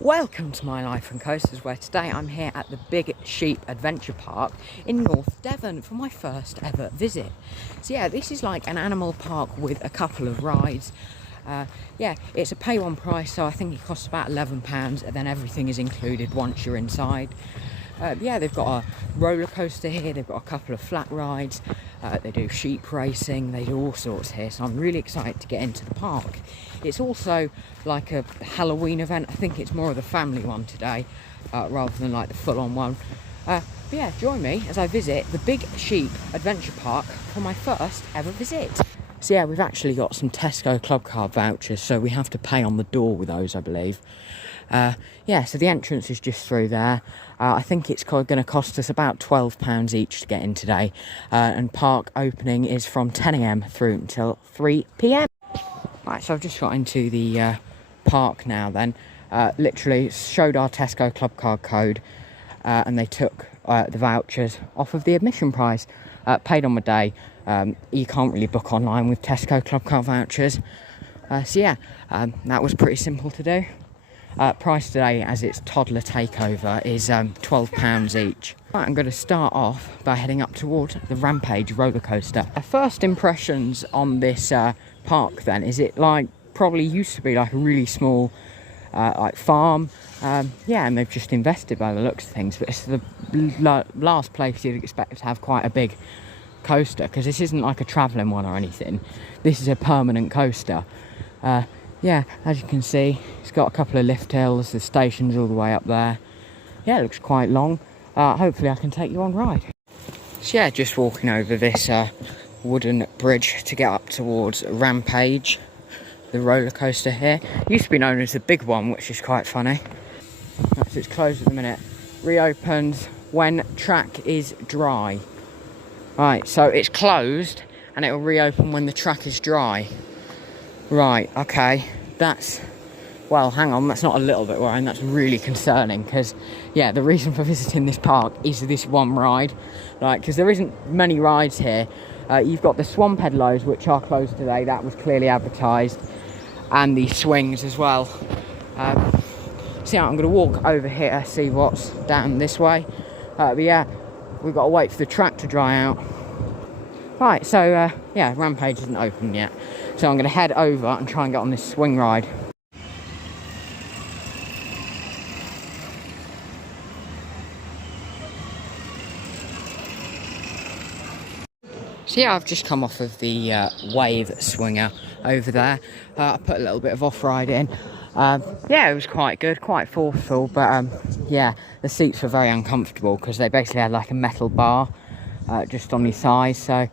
Welcome to My Life and Coasters, where today I'm here at the Big Sheep Adventure Park in North Devon for my first ever visit. So yeah, this is like an animal park with a couple of rides. Yeah, it's a pay one price, so I think it costs about £11 and then everything is included once you're inside. Yeah, they've got a roller coaster here, they've got a couple of flat rides, they do sheep racing, they do all sorts here, so I'm really excited to get into the park. It's also like a Halloween event. I think it's more of the family one today, rather than like the full-on one. But yeah, join me as I visit the Big Sheep Adventure Park for my first ever visit. So yeah, we've actually got some Tesco Club Card vouchers, so we have to pay on the door with those, I believe. Yeah, so the entrance is just through there. I think it's going to cost us about £12 each to get in today. And park opening is from 10 AM through until 3 PM. Right, so I've just got into the park now then. Literally showed our Tesco Club Card code and they took the vouchers off of the admission price. Paid on my day. You can't really book online with Tesco Club Card vouchers. So yeah, that was pretty simple to do. Price today, as it's toddler takeover, is £12 each. Right, I'm going to start off by heading up towards the Rampage roller coaster. First impressions on this park then is it like probably used to be like a really small like farm. Yeah, and they've just invested by the looks of things, but it's the last place you'd expect to have quite a big coaster, because this isn't like a travelling one or anything. This is a permanent coaster. Yeah, as you can see, it's got a couple of lift hills, the station's all the way up there. Yeah, it looks quite long. Hopefully I can take you on ride. So yeah, just walking over this wooden bridge to get up towards Rampage, the roller coaster here. It used to be known as the big one, which is quite funny. So it's closed at the minute. Reopens when track is dry. Right, so it's closed and it will reopen when the track is dry. Right, okay, that's, well, hang on, that's not a little bit worrying, that's really concerning, because, yeah, the reason for visiting this park is this one ride, right, because there isn't many rides here. You've got the Swampedaloes, which are closed today, that was clearly advertised, and the swings as well. So yeah, I'm going to walk over here, see what's down this way, but yeah, we've got to wait for the track to dry out. Right, so, yeah, Rampage isn't open yet. So I'm going to head over and try and get on this swing ride. So yeah, I've just come off of the wave swinger over there. I put a little bit of off-ride in. Yeah, it was quite good, quite forceful, but yeah, the seats were very uncomfortable because they basically had like a metal bar just on the side. So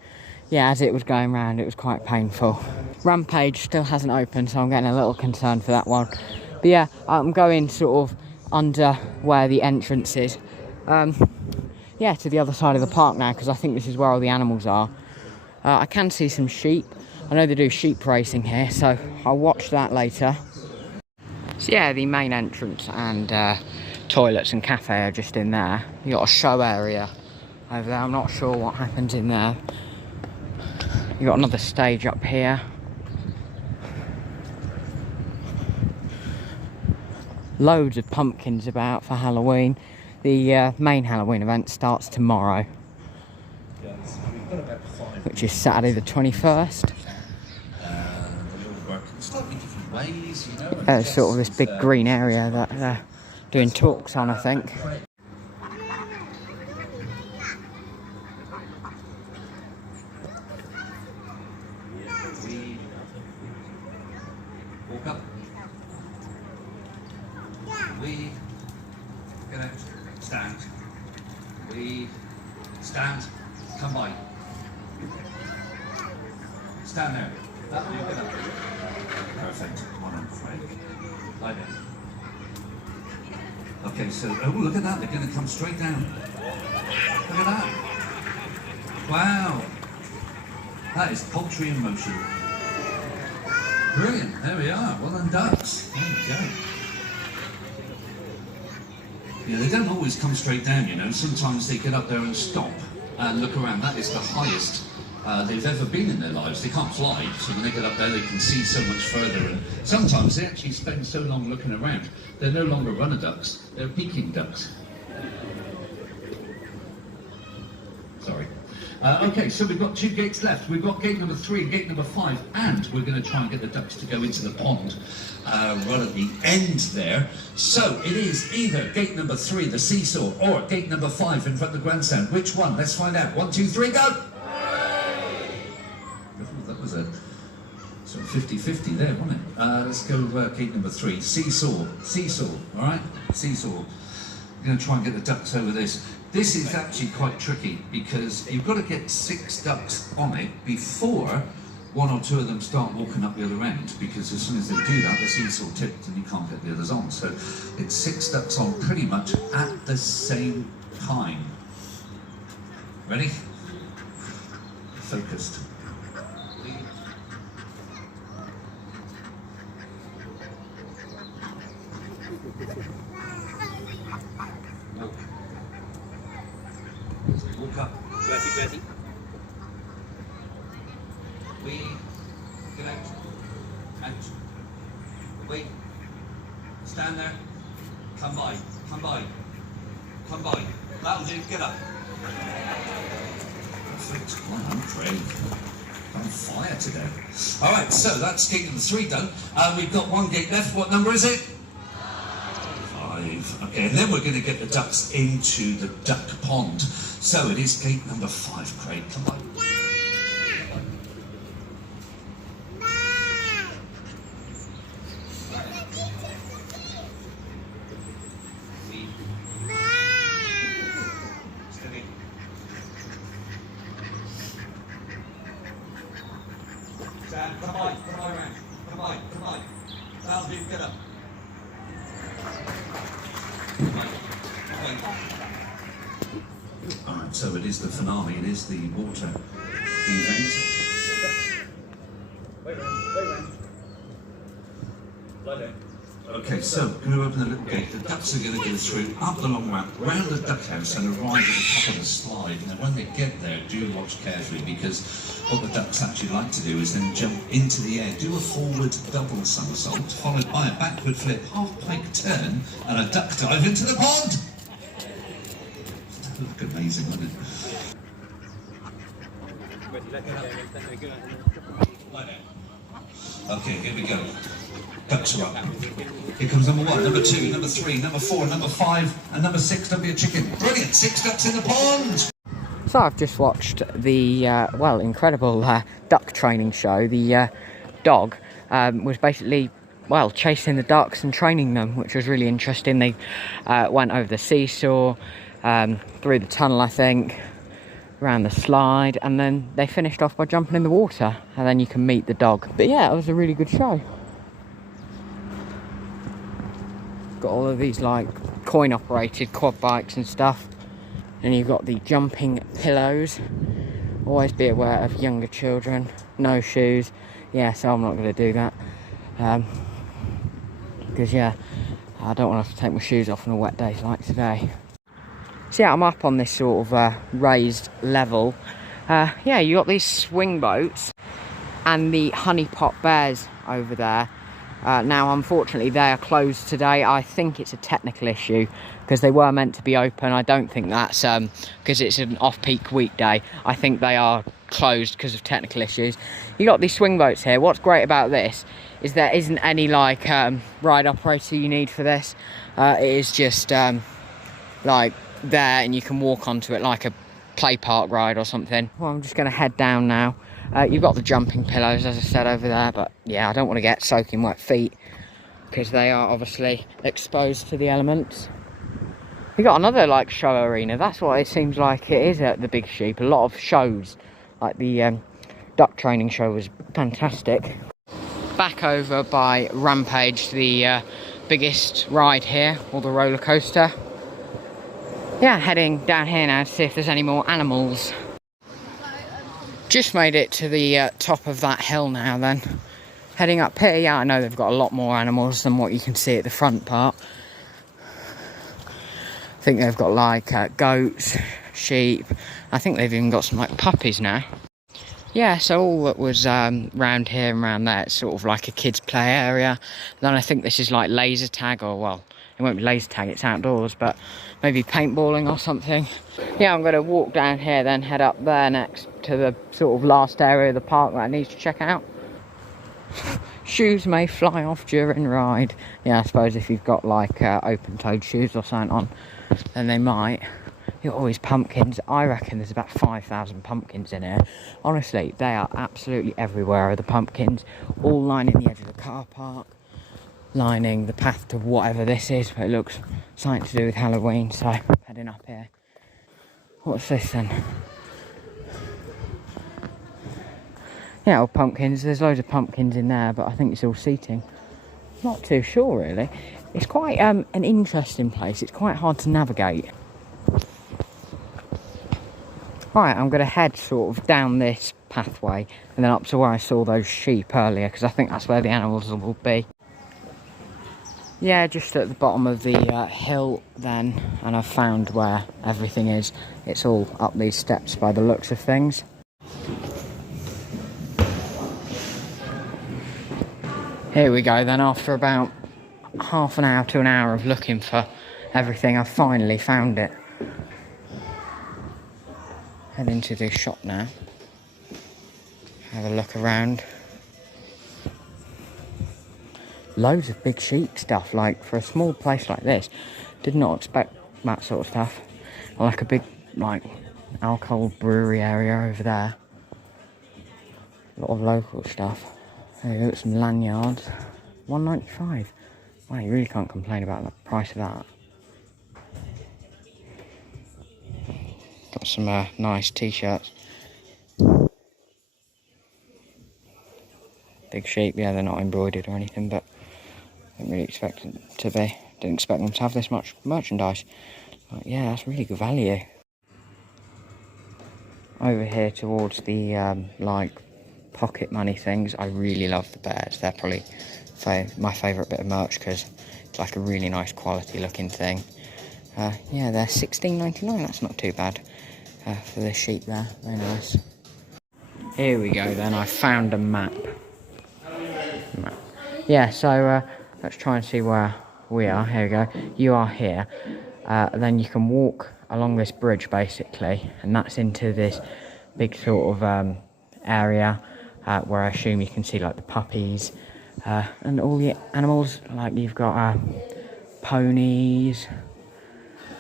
yeah, as it was going round, it was quite painful. Rampage still hasn't opened, so I'm getting a little concerned for that one. But yeah, I'm going sort of under where the entrance is. Yeah, to the other side of the park now, because I think this is where all the animals are. I can see some sheep. I know they do sheep racing here, so I'll watch that later. So yeah, the main entrance and toilets and cafe are just in there. You got a show area over there. I'm not sure what happens in there. You got another stage up here. Loads of pumpkins about for Halloween. The main Halloween event starts tomorrow, which is Saturday the 21st. There's sort of this big green area that they're doing talks on, I think. Walk up. Lead. Get out. Stand. Lead. Stand. Come by. Stand there. That way, get up. Perfect. One on Frank. Lie down. Okay, so, oh, look at that. They're going to come straight down. Look at that. Wow. That is poultry in motion. Brilliant. There we are. Well done, ducks. There you go. Yeah, they don't always come straight down, you know. Sometimes they get up there and stop and look around. That is the highest they've ever been in their lives. They can't fly, so when they get up there they can see so much further, and sometimes they actually spend so long looking around, they're no longer runner ducks, they're Peking ducks. Sorry. Okay, so we've got 2 gates left. We've got gate number 3 and gate number 5, and we're going to try and get the ducks to go into the pond right at the end there. So it is either gate number 3, the seesaw, or gate number 5 in front of the grandstand. Which one? Let's find out. 1, 2, 3, go! That was a sort of 50-50 there, wasn't it? Let's go gate number 3, seesaw, all right? Seesaw. We're going to try and get the ducks over this. This is actually quite tricky because you've got to get 6 ducks on it before 1 or 2 of them start walking up the other end, because as soon as they do that, the seesaw tipped and you can't get the others on. So it's 6 ducks on pretty much at the same time. Ready? Focused. Walk up. Grassy. We get out. Wait. Stand there. Come by. That'll do. Get up. Perfect. Well done, Craig. On fire today. All right. So that's gate number 3 done. We've got 1 gate left. What number is it? 5. Okay. And then we're going to get the ducks into the duck pond. So it is gate number 5, Craig. Come on. Steady. Sam, come on around. Come on. That'll do, get up. Alright, so it is the finale, it is the water event. Wait, lie down. Okay, so going to open the little gate. The ducks are going to go through, up the long ramp, round the duck house and arrive at the top of the slide. Now when they get there, do watch carefully, because what the ducks actually like to do is then jump into the air, do a forward double somersault, followed by a backward flip, half pike turn, and a duck dive into the pond! That would look amazing, wouldn't it? Lie down. Okay, here we go. Ducks are up. Here comes number 1, number 2, number 3, number 4, number 5, and number 6. Don't be a chicken. Brilliant, 6 ducks in the pond. So I've just watched the incredible duck training show. The dog was basically chasing the ducks and training them, which was really interesting. They went over the seesaw, through the tunnel, I think, around the slide, and then they finished off by jumping in the water, and then you can meet the dog. But yeah, it was a really good show. Got all of these like coin operated quad bikes and stuff, and you've got the jumping pillows. Always be aware of younger children. No shoes. Yeah, so I'm not going to do that, because I don't want to have to take my shoes off on a wet day like today. So yeah, I'm up on this sort of raised level. You got these swing boats and the honey pot bears over there. Now, unfortunately, they are closed today. I think it's a technical issue because they were meant to be open. I don't think that's because it's an off-peak weekday. I think they are closed because of technical issues. You got these swing boats here. What's great about this is there isn't any like ride operator you need for this. It is just like there, and you can walk onto it like a play park ride or something. Well, I'm just going to head down now. You've got the jumping pillows, as I said, over there, but yeah, I don't want to get soaking wet feet because they are obviously exposed to the elements. You got another like show arena. That's what it seems like it is at the Big Sheep. A lot of shows, like the duck training show was fantastic. Back over by Rampage, the biggest ride here, or the roller coaster. Yeah, heading down here now to see if there's any more animals. Just made it to the top of that hill now then. Heading up here, yeah, I know they've got a lot more animals than what you can see at the front part. I think they've got like goats, sheep. I think they've even got some like puppies now. Yeah, so all that was round here and round there, it's sort of like a kids' play area. Then I think this is like laser tag, or well, it won't be laser tag, it's outdoors, but maybe paintballing or something. Yeah, I'm going to walk down here, then head up there next to the sort of last area of the park that I need to check out. Shoes may fly off during ride. Yeah, I suppose if you've got like open-toed shoes or something on, then they might. You've got all these pumpkins. I reckon there's about 5,000 pumpkins in here. Honestly, they are absolutely everywhere, the pumpkins, all lining the edge of the car park, lining the path to whatever this is, but it looks something to do with Halloween, so I'm heading up here. What's this then? Yeah, all pumpkins. There's loads of pumpkins in there, but I think it's all seating. Not too sure, really. It's quite an interesting place. It's quite hard to navigate. Right, I'm going to head sort of down this pathway and then up to where I saw those sheep earlier, because I think that's where the animals will be. Yeah, just at the bottom of the hill then, and I've found where everything is. It's all up these steps by the looks of things. Here we go then, after about half an hour to an hour of looking for everything, I've finally found it. Head into this shop now, have a look around. Loads of big chic stuff, like for a small place like this, did not expect that sort of stuff. Like a big like alcohol brewery area over there. A lot of local stuff. There you go, some lanyards. $1.95. Wow, you really can't complain about the price of that. Got some nice t-shirts. Big sheep, yeah, they're not embroidered or anything, but I didn't really expect them to be. Didn't expect them to have this much merchandise. But yeah, that's really good value. Over here towards the like pocket money things, I really love the bears. They're probably my favourite bit of merch because it's like a really nice quality looking thing. Yeah, they're $16.99. That's not too bad for this sheep there. Very nice. Here we go then. I found a map. Yeah, so let's try and see where we are. Here we go. You are here. Then you can walk along this bridge basically, and that's into this big sort of area where I assume you can see like the puppies and all the animals. Like you've got ponies.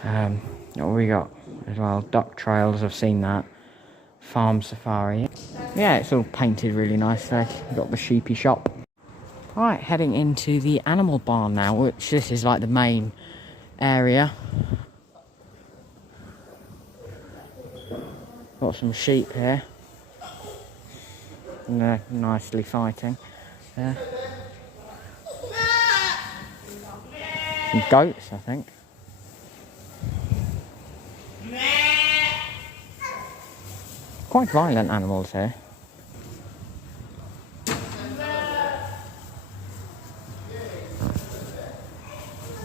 What have we got as well? Duck trails, I've seen that. Farm safari. Yeah, it's all painted really nicely. You've got the sheepy shop. Right, heading into the animal barn now, which this is like the main area. Got some sheep here. And they're nicely fighting there. Some goats, I think. Quite violent animals here.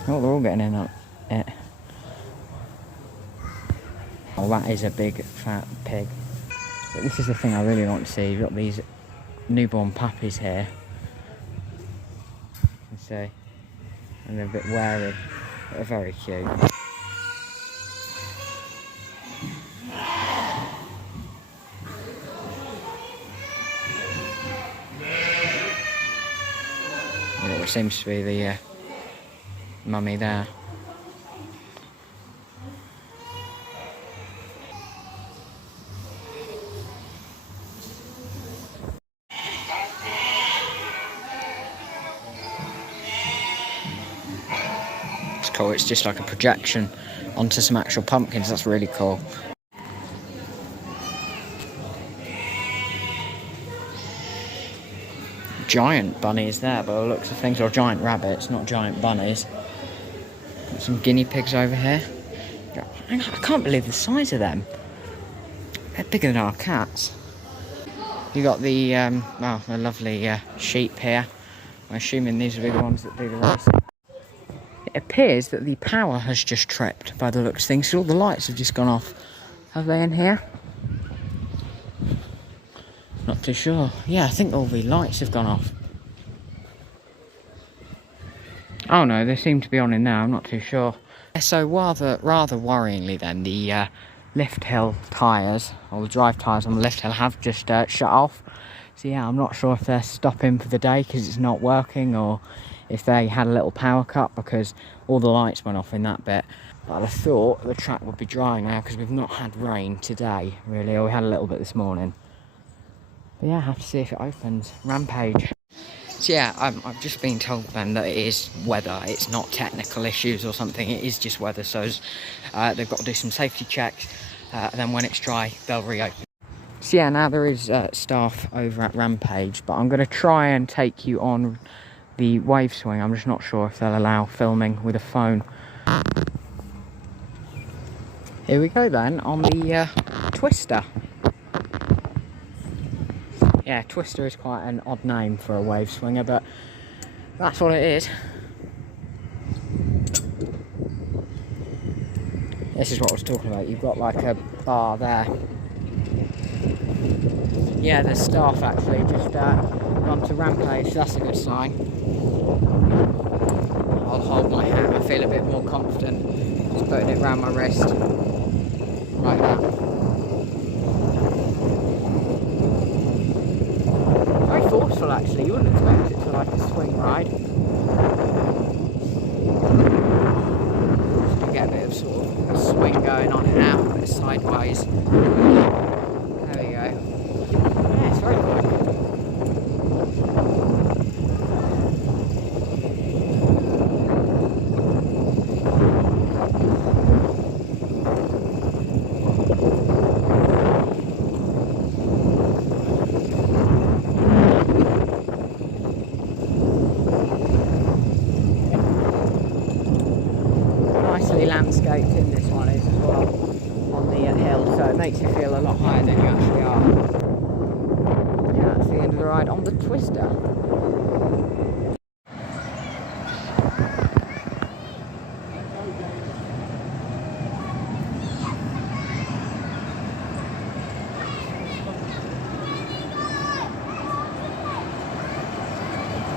Oh, they're all getting in on it. Oh, that is a big fat pig. But this is the thing I really want to see. You've got these newborn puppies here. You can see. And they're a bit wary. But they're very cute. It seems to be the mummy there. It's cool, it's just like a projection onto some actual pumpkins. That's really cool. Giant bunnies there, by the looks of things, or giant rabbits, not giant bunnies. Got some guinea pigs over here. I can't believe the size of them. They're bigger than our cats. You got the the lovely sheep here. I'm assuming these will be the ones that do the racing. It appears that the power has just tripped by the looks of things, so all the lights have just gone off. Have they in here? Not too sure. Yeah, I think all the lights have gone off. Oh no, they seem to be on in now, I'm not too sure. So rather worryingly then, the lift hill tyres, or the drive tyres on the lift hill have just shut off. So yeah, I'm not sure if they're stopping for the day because it's not working, or if they had a little power cut because all the lights went off in that bit. But I thought the track would be dry now because we've not had rain today, really, or we had a little bit this morning. But yeah, I have to see if it opens. Rampage. So yeah, I've just been told then that it is weather, it's not technical issues or something, it is just weather, so they've got to do some safety checks, and then when it's dry, they'll reopen. So yeah, now there is staff over at Rampage, but I'm going to try and take you on the wave swing. I'm just not sure if they'll allow filming with a phone. Here we go then, on the Twister. Yeah, Twister is quite an odd name for a wave swinger, but that's what it is. This is what I was talking about. You've got like a bar there. Yeah, there's staff actually just gone to Rampage, so that's a good sign. I'll hold my hat, I feel a bit more confident just putting it around my wrist. Like that. Very forceful actually, you wouldn't expect it to like a swing ride. Just to get a bit of sort of a swing going on it now, a bit sideways. There we go. Yeah, it's very quick. Landscaped in this one is as well on the hill, so it makes you feel a lot higher than you actually are. Yeah, that's the end of the ride on the Twister.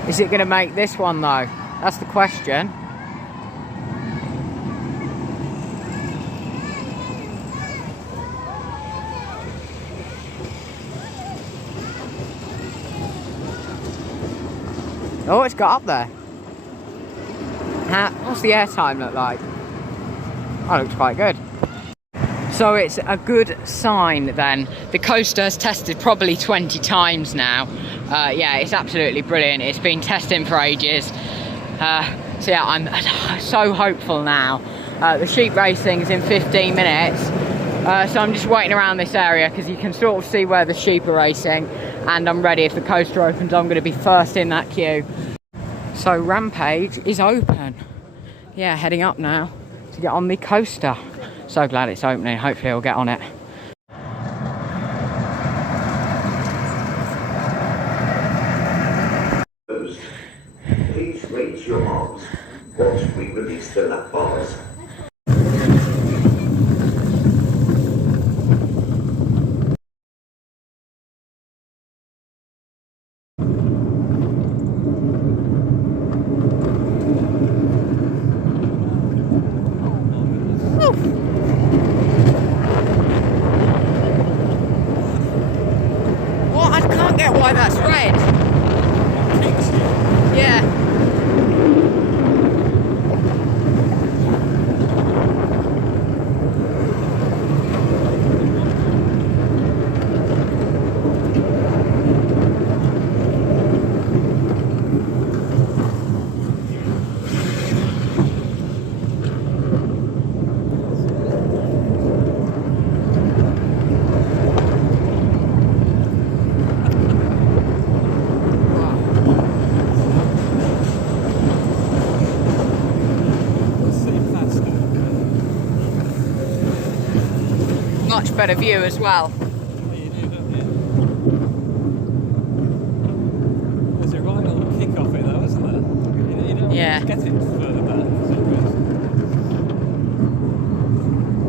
Is it going to make this one though? That's the question. Oh, it's got up there. What's the airtime look like? Oh, it looks quite good. So it's a good sign then. The coaster has tested probably 20 times now. Yeah, it's absolutely brilliant. It's been testing for ages. So yeah, I'm so hopeful now. The sheep racing is in 15 minutes. So I'm just waiting around this area because you can sort of see where the sheep are racing, and I'm ready. If the coaster opens, I'm going to be first in that queue. So Rampage is open. Yeah, heading up now to get on the coaster. So glad it's opening. Hopefully I'll get on it. Please raise your arms whilst we release the lap bars. What? I can't get why that's red. Yeah. Much better view as well. You do, don't you? There's a right little kick off it though, isn't there? You don't Yeah. get it further back.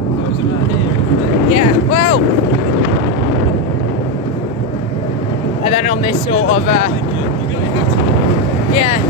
So it's about here, isn't it? Yeah, well. this sort of, yeah.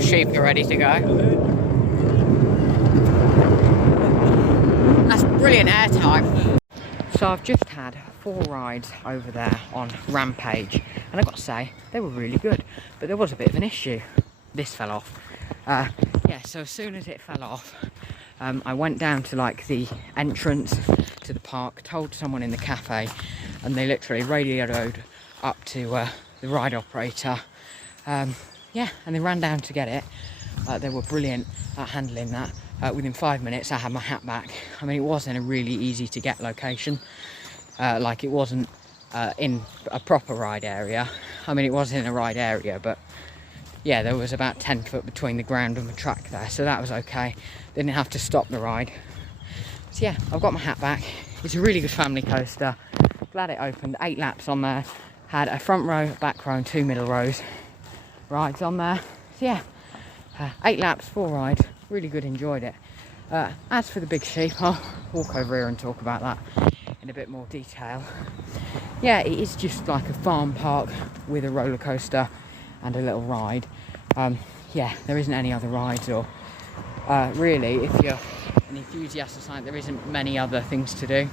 Sheep are ready to go. That's brilliant airtime. So I've just had 4 rides over there on Rampage, and I've got to say they were really good, but there was a bit of an issue. This fell off. Yeah, so as soon as it fell off, I went down to like the entrance to the park, told someone in the cafe, and they literally radioed up to the ride operator. Yeah, and they ran down to get it. They were brilliant at handling that. Within 5 minutes, I had my hat back. I mean, it wasn't a really easy to get location. Like, it wasn't in a proper ride area. I mean, it was in a ride area, but yeah, there was about 10 foot between the ground and the track there, so that was okay. Didn't have to stop the ride. So yeah, I've got my hat back. It's a really good family coaster. Glad it opened. 8 laps on there. Had a front row, back row, and 2 middle rows rides on there. So yeah, 8 laps, 4 rides, really good, enjoyed it. As for the big sheep, I'll walk over here and talk about that in a bit more detail. Yeah, it is just like a farm park with a roller coaster and a little ride. Yeah, there isn't any other rides, or really, if you're an enthusiast or something, there isn't many other things to do.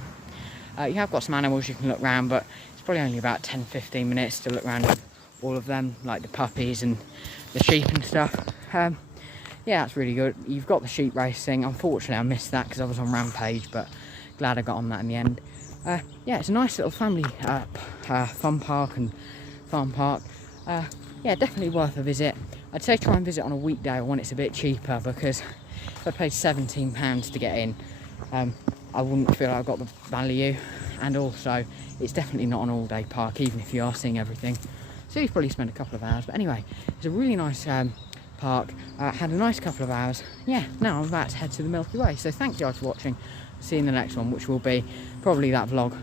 You have got some animals you can look around, but it's probably only about 10-15 minutes to look around all of them, like the puppies and the sheep and stuff. Yeah, that's really good. You've got the sheep racing. Unfortunately, I missed that because I was on Rampage, but glad I got on that in the end. Yeah, it's a nice little family fun park and farm park. Yeah, definitely worth a visit. I'd say try and visit on a weekday or when it's a bit cheaper, because if I paid £17 to get in, I wouldn't feel like I got the value. And also, it's definitely not an all-day park, even if you are seeing everything. So you've probably spent a couple of hours. But anyway, it's a really nice park. Had a nice couple of hours. Yeah, now I'm about to head to the Milky Way. So thanks guys for watching. See you in the next one, which will be probably that vlog.